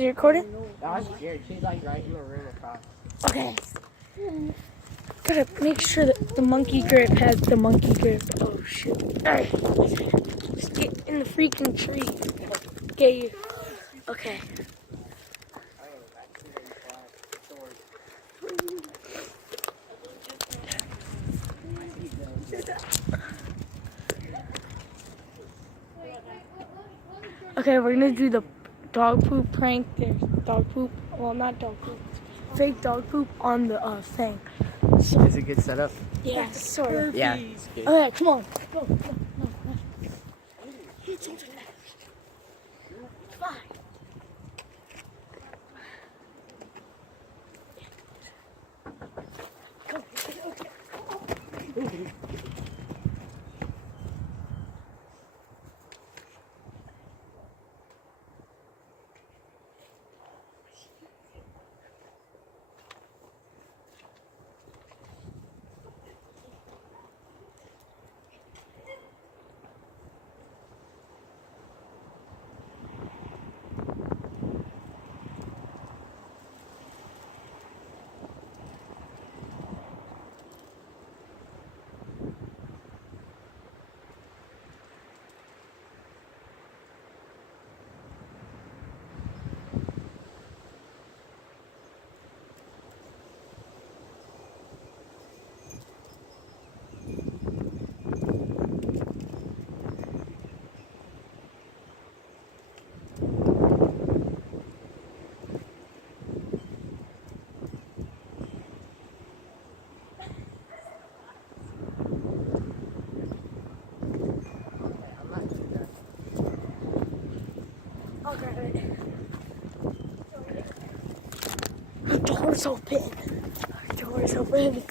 you recording? I was scared. She's like right in the room across. Okay. Gotta make sure that the monkey grip has the monkey grip. Oh shoot. Alright. Just get in the freaking tree. Get you. Okay. Okay, we're gonna do the dog poop prank. There's dog poop. Well, not dog poop. Fake dog poop on the thing. So, Is it good setup? yeah, sort of. Yeah. Okay, come on. Go. No. Fine. I'll grab it. The door's open. The door's open.